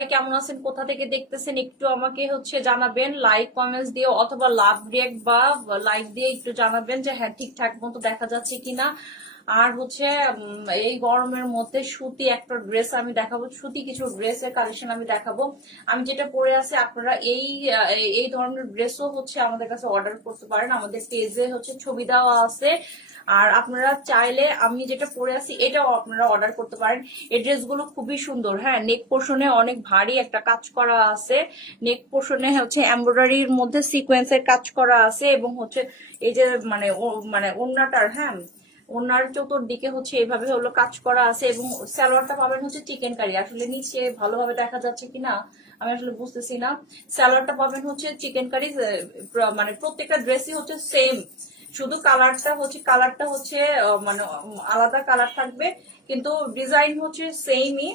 কেমন আছেন, কোথা থেকে দেখতেছেন একটু আমাকে জানাবেন, লাইক কমেন্টস দিয়ে অথবা লাভ রিয়েক্ট বা লাইক দিয়ে একটু জানাবেন যে হ্যাঁ ঠিকঠাক মতো দেখা যাচ্ছে কিনা। আর এই গরমের মধ্যে সুতি একটা ড্রেস আমি দেখাবো, সুতি কিছু ড্রেসের কালেকশন আমি দেখাবো। আমি যেটা পরে আছি আপনারা এই ধরনের ড্রেসও আমাদের কাছে অর্ডার করতে পারেন, আমাদের পেজে ছবি দেওয়া আছে। আর আপনারা চাইলে আমি যেটা পরে আছি এটাও আপনারা অর্ডার করতে পারেন। এই ড্রেসগুলো খুবই সুন্দর। হ্যাঁ, নেক পোর্শনে অনেক ভারী একটা কাজ করা আছে। নেক পোর্শনে এমব্রয়ডারির মধ্যে সিকোয়েন্সের কাজ করা আছে এবং এই যে মানে ওড়নাটার, হ্যাঁ, ওনার চতুর্দিকে এইভাবে হলো কাজ করা আছে এবং সালোয়ারটা পাবেন চিকেন কারি। আসলে নিচে ভালোভাবে দেখা যাচ্ছে কিনা আমি আসলে বুঝতেছি না। সালোয়ারটা পাবেন চিকেন কারি। মানে প্রত্যেকটা ড্রেসই সেম, শুধু কালারটা মানে আলাদা কালার থাকবে, কিন্তু ডিজাইন সেমই।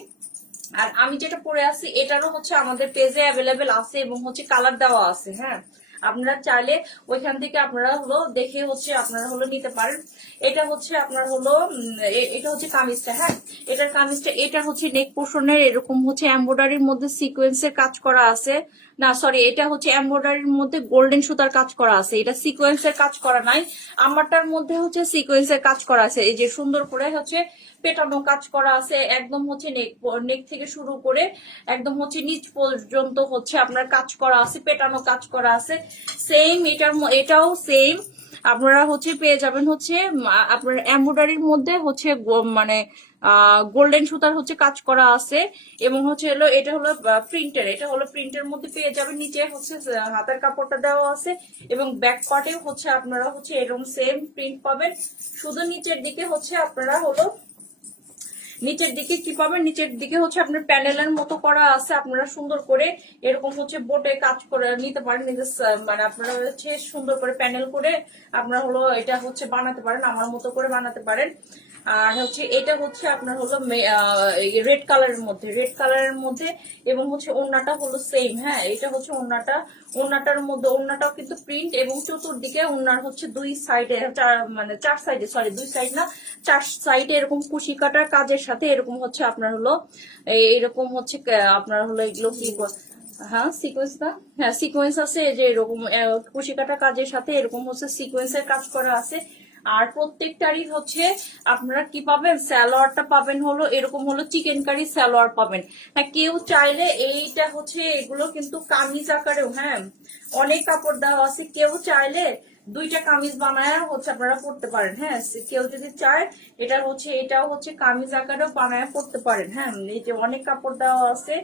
আর আমি যেটা পরে আছি এটারও আমাদের পেজে অ্যাভেলেবেল আছে এবং কালার দেওয়া আছে। হ্যাঁ, আপনারা চাইলে ওইখান থেকে আপনারা দেখে আপনারা নিতে পারেন। এটা আপনার এটা কামিজটা। হ্যাঁ, এটার কামিজটা, এটা নেক পোর্শনের এরকম এমব্রয়ডারির মধ্যে সিকোয়েন্সের কাজ করা আছে। না সরি, এটা এমব্রয়ডারির মধ্যে গোল্ডেন সুতার কাজ করা আছে, এটা সিকোয়েন্সের কাজ করা নাই। আমারটার মধ্যে সিকোয়েন্সের কাজ করা আছে, এই যে সুন্দর করে পেটানো কাজ করা আছে। একদম নেক থেকে শুরু করে একদম নিচ পর্যন্ত আপনার কাজ করা আছে, পেটানো কাজ করা আছে। সেম এটাও সেম আপনারা পেয়ে যাবেন আপনার এমব্রয়ডারির মধ্যে মানে গোল্ডেন সুতার কাজ করা আছে এবং এটা হলো প্রিন্টের, এটা হলো প্রিন্টের মধ্যে পেয়ে যাবেন। নিচে হাতের কাপড়টা দেওয়া আছে এবং ব্যাক পার্টেও আপনারা এরকম সেম প্রিন্ট পাবেন। শুধু নিচের দিকে আপনারা নিচের দিকে কি পাবেন, নিচের দিকে আপনার প্যানেলের মতো করা আছে। আপনারা সুন্দর করে এরকম বোটে কাজ করে নিতে পারেন। মানে আপনারা সুন্দর করে প্যানেল করে আপনারা এটা বানাতে পারেন, আমার মতো করে বানাতে পারেন। আর এটা আপনার রেড কালারের মধ্যে এবং ওড়নাটা সেম। হ্যাঁ, এটা ওড়নাটার মধ্যে, ওড়নাটাও কিন্তু প্রিন্ট এবং চতুর্দিকে ওড়নার দুই সাইডে মানে চার সাইডে, সরি দুই সাইড না, চার সাইডে এরকম কুশি কাটার কাজের সাথে এরকম আপনার এইরকম আপনার এগুলো কি হ্যাঁ সিকোয়েন্স না, হ্যাঁ সিকোয়েন্স আছে, যে এরকম কুশি কাটা কাজের সাথে এরকম সিকোয়েন্সের কাজ করা আছে। আর প্রত্যেকটারই আপনারা কি পাবেন, সালোয়ারটা পাবেন এরকম চিকেন কারি সালোয়ার পাবেন। হ্যাঁ, কেউ চাইলে এইটা এগুলো কিন্তু কামিজ আকারেও, হ্যাঁ অনেক কাপড় দেওয়া আছে, কেউ চাইলে দুইটা কামিজ বানায় আপনারা পড়তে পারেন। হ্যাঁ, কেউ যদি চায় এটাও কামিজ আকারেও বানায় পড়তে পারেন। হ্যাঁ, এই যে অনেক কাপড় দেওয়া আছে